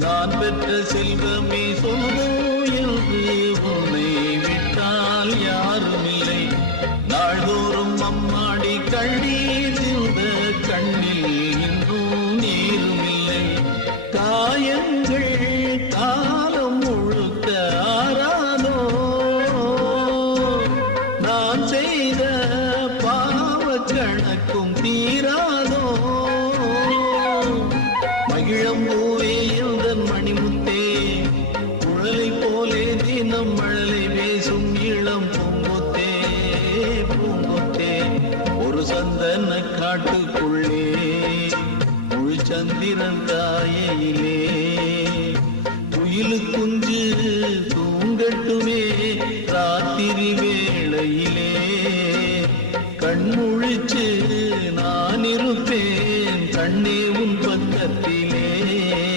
நான் பெற்ற செல்வமே சொல்வோம் என்று உன்னை விட்டால் யாரும் இல்லை. நாள்தோறும் அம்மாடி கண்ணீர் சிந்த கண்ணில் இன்னும் நீரும் இல்லை. காயங்கள் காலம் முழுக்க ஆறாதோ, நான் செய்த பாவ கணக்கும் தீராதோ. மகிழம்பூவே எந்தன் மணிமுத்தே, குழலை போலே தினம் மழலை பேசும் இளம் பூங்கொத்தே பூங்கொத்தே. ஒரு சந்தன காட்டுக்குள்ளே முழு சந்திரன் காயிலே